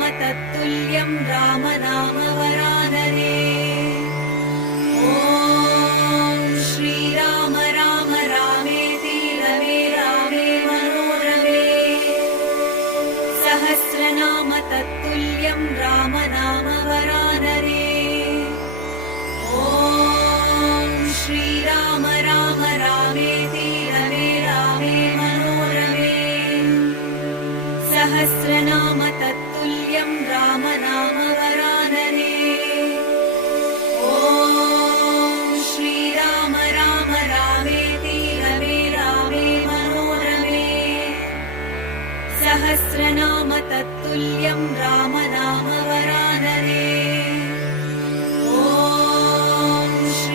सहस्रनाम तत्तुल्यं राम नाम वरानने। ॐ श्रीराम राम रामेति रमे रामे मनोरमे। सहस्रनाम तत्तुल्यं राम नाम वरानने। ॐ श्रीराम राम रामेति रमे रामे मनोरमे। सहस्रनाम तत्तुल्यं राम नाम वरानने। ॐ श्रीराम राम रामेति रमे रामे मनोरमे। सहस्रनाम तत्तुल्यं राम